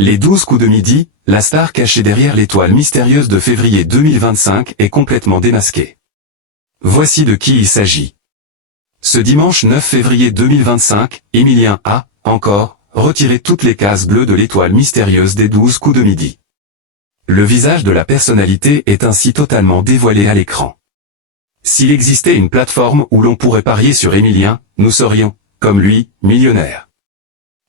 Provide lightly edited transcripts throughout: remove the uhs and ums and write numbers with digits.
Les 12 coups de midi, la star cachée derrière l'étoile mystérieuse de février 2025 est complètement démasquée. Voici de qui il s'agit. Ce dimanche 9 février 2025, Emilien a, encore, retiré toutes les cases bleues de l'étoile mystérieuse des 12 coups de midi. Le visage de la personnalité est ainsi totalement dévoilé à l'écran. S'il existait une plateforme où l'on pourrait parier sur Emilien, nous serions, comme lui, millionnaires.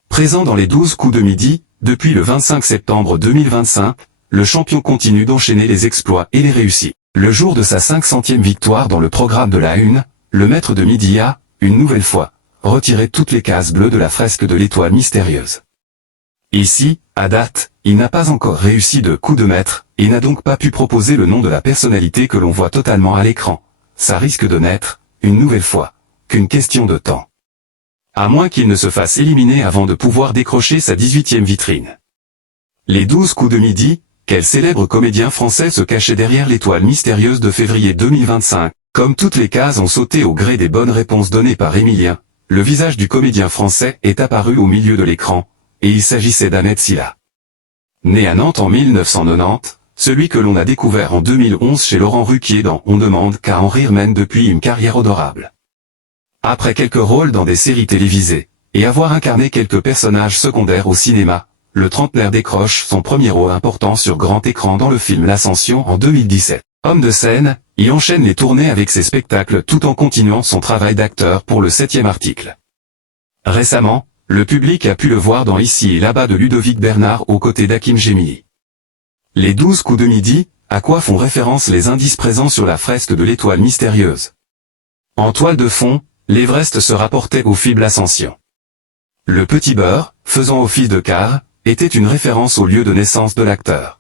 Présent dans les 12 coups de midi, depuis le 25 septembre 2025, le champion continue d'enchaîner les exploits et les réussites. Le jour de sa 500e victoire dans le programme de la Une, le maître de midi a, une nouvelle fois, retiré toutes les cases bleues de la fresque de l'étoile mystérieuse. Ici, à date, il n'a pas encore réussi de coup de maître, et n'a donc pas pu proposer le nom de la personnalité que l'on voit totalement à l'écran. Ça risque de n'être, une nouvelle fois, qu'une question de temps. À moins qu'il ne se fasse éliminer avant de pouvoir décrocher sa 18e vitrine. Les 12 coups de midi, quel célèbre comédien français se cachait derrière l'étoile mystérieuse de février 2025. Comme toutes les cases ont sauté au gré des bonnes réponses données par Emilien, le visage du comédien français est apparu au milieu de l'écran, et il s'agissait d'Ahmed Silla. Né à Nantes en 1990, celui que l'on a découvert en 2011 chez Laurent Ruquier dans On demande qu'à en rire mène depuis une carrière odorable. Après quelques rôles dans des séries télévisées, et avoir incarné quelques personnages secondaires au cinéma, le trentenaire décroche son premier rôle important sur grand écran dans le film L'Ascension en 2017. Homme de scène, il enchaîne les tournées avec ses spectacles tout en continuant son travail d'acteur pour le 7e article. Récemment, le public a pu le voir dans Ici et là-bas de Ludovic Bernard aux côtés d'Hakim Gemili. Les 12 coups de midi, à quoi font référence les indices présents sur la fresque de l'étoile mystérieuse? En toile de fond, l'Everest se rapportait au film L'Ascension. Le petit beurre, faisant office de quart, était une référence au lieu de naissance de l'acteur.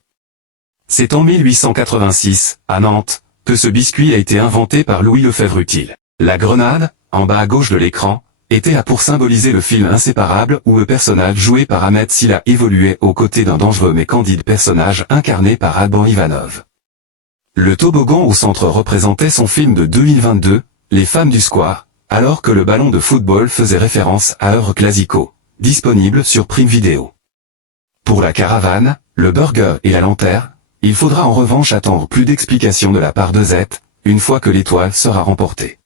C'est en 1886, à Nantes, que ce biscuit a été inventé par Louis Lefebvre-Utile. La grenade, en bas à gauche de l'écran, était pour symboliser le film Inséparable où le personnage joué par Ahmed Silla évoluait aux côtés d'un dangereux mais candide personnage incarné par Alban Ivanov. Le toboggan au centre représentait son film de 2022, Les femmes du square, alors que le ballon de football faisait référence à Heure Classico, disponible sur Prime Video. Pour la caravane, le burger et la lanterne, il faudra en revanche attendre plus d'explications de la part de Z, une fois que l'étoile sera remportée.